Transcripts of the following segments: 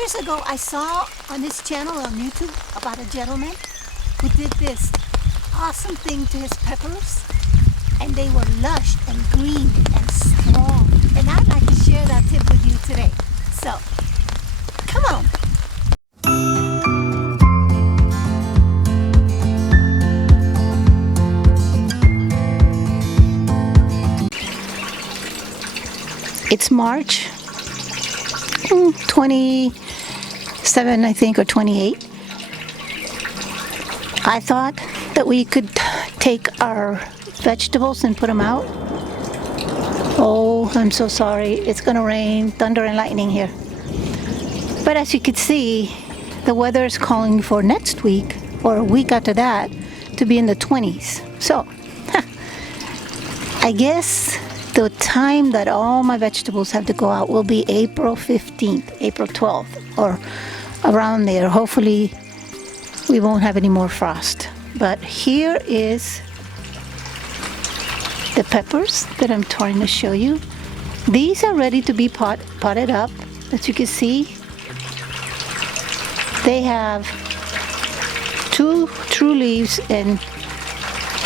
years ago, I saw on this channel on YouTube about a gentleman who did this awesome thing to his peppers, and they were lush and green and strong. And I'd like to share that tip with you today. So, come on. It's March 27, I think, or 28. I thought that we could take our vegetables and put them out. Oh, I'm so sorry. It's gonna rain, thunder and lightning here. But as you can see, the weather is calling for next week or a week after that to be in the 20s. So, I guess the time that all my vegetables have to go out will be April 15th, April 12th, or around there. Hopefully we won't have any more frost. But here is the peppers that I'm trying to show you. These are ready to be potted up. As you can see, they have 2 true leaves and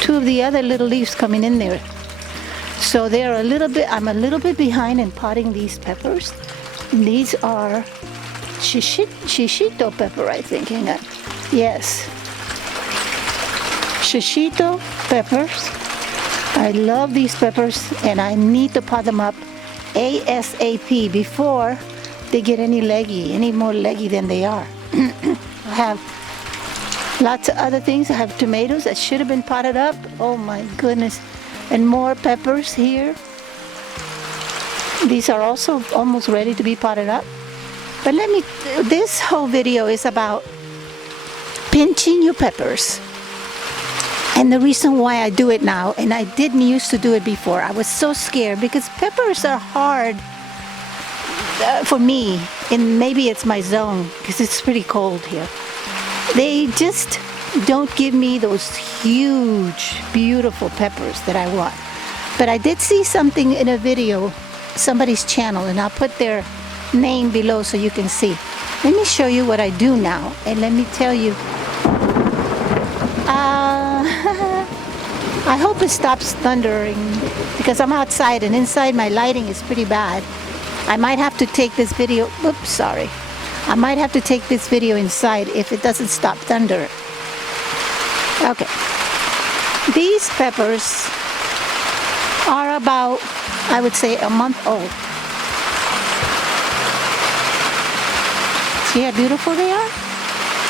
2 of the other little leaves coming in there. So they're I'm a little bit behind in potting these peppers. And these are shishito pepper, I think. Hang on. Yes. Shishito peppers. I love these peppers and I need to pot them up ASAP before they get any more leggy than they are. I have lots of other things. I have tomatoes that should have been potted up. Oh my goodness. And more peppers here. These are also almost ready to be potted up. But this whole video is about pinching your peppers. And the reason why I do it now, and I didn't used to do it before, I was so scared because peppers are hard for me, and maybe it's my zone because it's pretty cold here. They just don't give me those huge, beautiful peppers that I want. But I did see something in a video, somebody's channel, and I'll put their name below so you can see. Let me show you what I do now, and let me tell you. I hope it stops thundering because I'm outside and inside my lighting is pretty bad. I might have to take this video, oops, sorry. I might have to take this video inside if it doesn't stop thunder. Okay. These peppers are about, I would say, a month old. See how beautiful they are?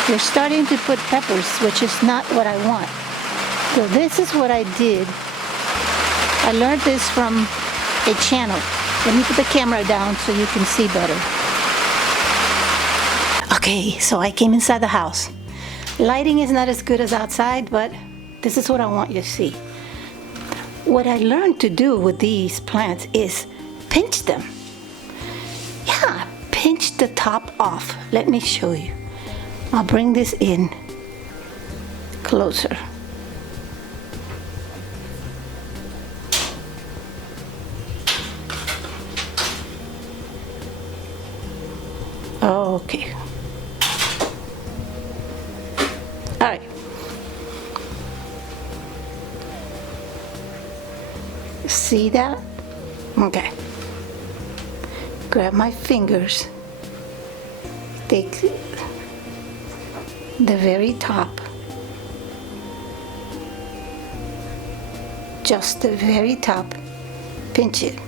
They're starting to put peppers, which is not what I want. So this is what I did. I learned this from a channel. Let me put the camera down so you can see better. Okay, so I came inside the house. Lighting is not as good as outside, but this is what I want you to see. What I learned to do with these plants is pinch them. Yeah, pinch the top off. Let me show you. I'll bring this in closer. Okay. All right. See that? Okay. Grab my fingers. Take the very top. Just the very top. Pinch it.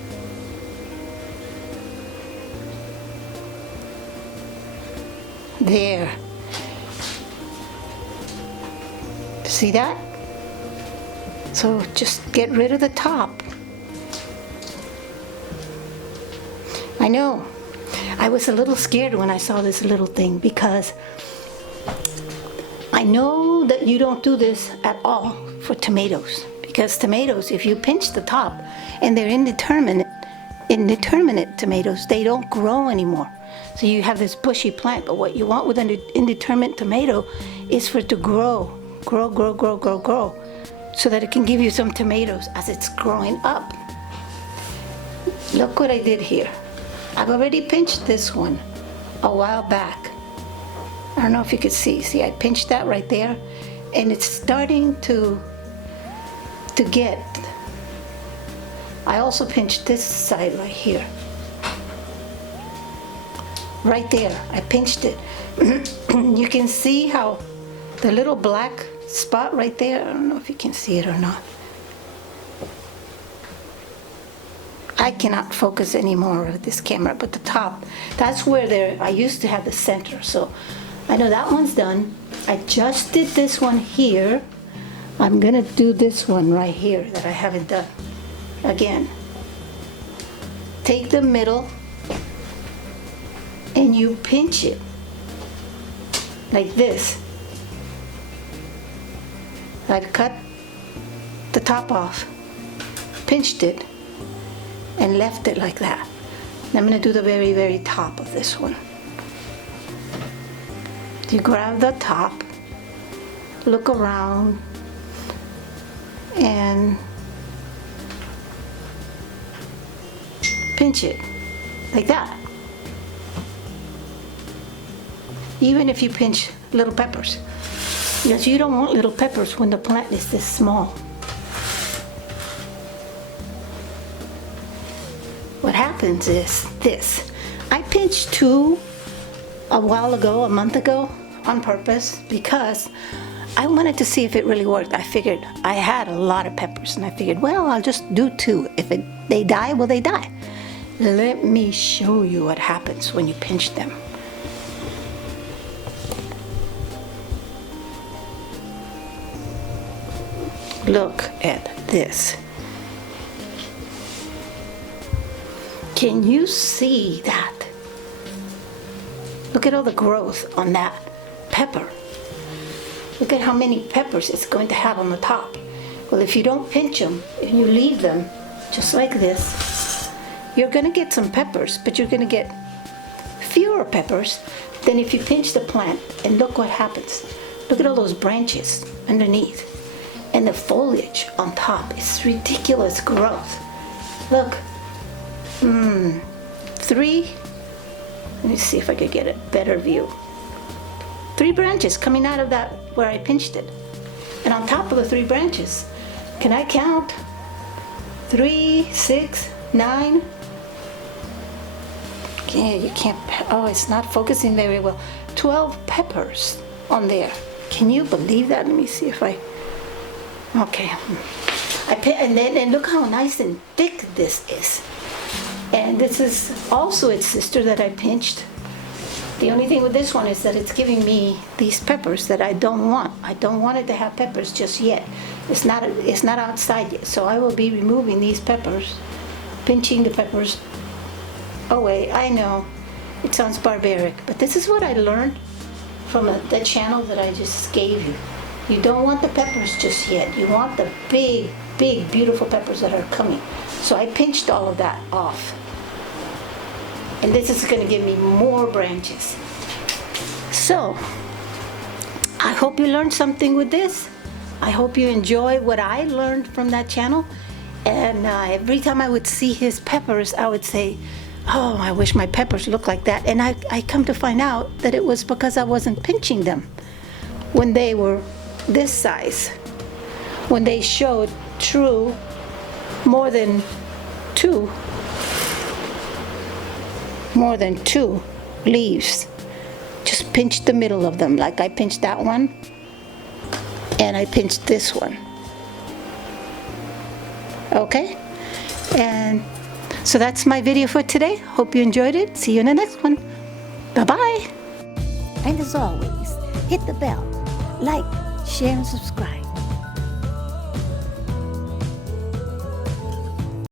There. See that? So just get rid of the top. I know. I was a little scared when I saw this little thing because I know that you don't do this at all for tomatoes. Because tomatoes, if you pinch the top and they're indeterminate tomatoes, they don't grow anymore. So you have this bushy plant, but what you want with an indeterminate tomato is for it to grow, so that it can give you some tomatoes as it's growing up. Look what I did here. I've already pinched this one. a while back. I don't know if you could see. See, I pinched that right there, and it's starting to get. I also pinched this side right here. Right there, I pinched it. You can see how the little black spot right there, I don't know if you can see it or not. I cannot focus anymore with this camera, but the top, that's where I used to have the center. So I know that one's done. I just did this one here. I'm gonna do this one right here that I haven't done. Again, take the middle and you pinch it like this. I've cut the top off, pinched it, and left it like that. And I'm gonna do the very, very top of this one. You grab the top, look around, and pinch it like that. Even if you pinch little peppers, because you don't want little peppers when the plant is this small. What happens is this. I pinched 2 a while ago, a month ago, on purpose, because I wanted to see if it really worked. I figured I had a lot of peppers, and I figured, well, I'll just do 2. If they die, well, they die. Let me show you what happens when you pinch them. Look at this. Can you see that? Look at all the growth on that pepper. Look at how many peppers it's going to have on the top. Well, if you don't pinch them and you leave them just like this, you're going to get some peppers, but you're going to get fewer peppers than if you pinch the plant. And look what happens. Look at all those branches underneath. And the foliage on top. It's ridiculous growth. Look. 3. Let me see if I could get a better view. 3 branches coming out of that where I pinched it. And on top of the 3 branches, can I count? 3, 6, 9. Okay, you can't, oh, it's not focusing very well. 12 peppers on there. Can you believe that? Let me see if I, okay. And look how nice and thick this is. And this is also its sister that I pinched. The only thing with this one is that it's giving me these peppers that I don't want. I don't want it to have peppers just yet. It's not outside yet. So I will be removing these peppers, pinching the peppers away. I know it sounds barbaric, but this is what I learned from the channel that I just gave you. You don't want the peppers just yet. You want the big, big, beautiful peppers that are coming. So I pinched all of that off. And this is going to give me more branches. So, I hope you learned something with this. I hope you enjoy what I learned from that channel. And every time I would see his peppers, I would say, oh, I wish my peppers looked like that. And I come to find out that it was because I wasn't pinching them when they were this size. When they showed true more than two leaves. Just pinch the middle of them, like I pinched that one and I pinched this one. Okay, and so that's my video for today. Hope you enjoyed it. See you in the next one. Bye-bye. And as always, hit the bell, like, share, and subscribe.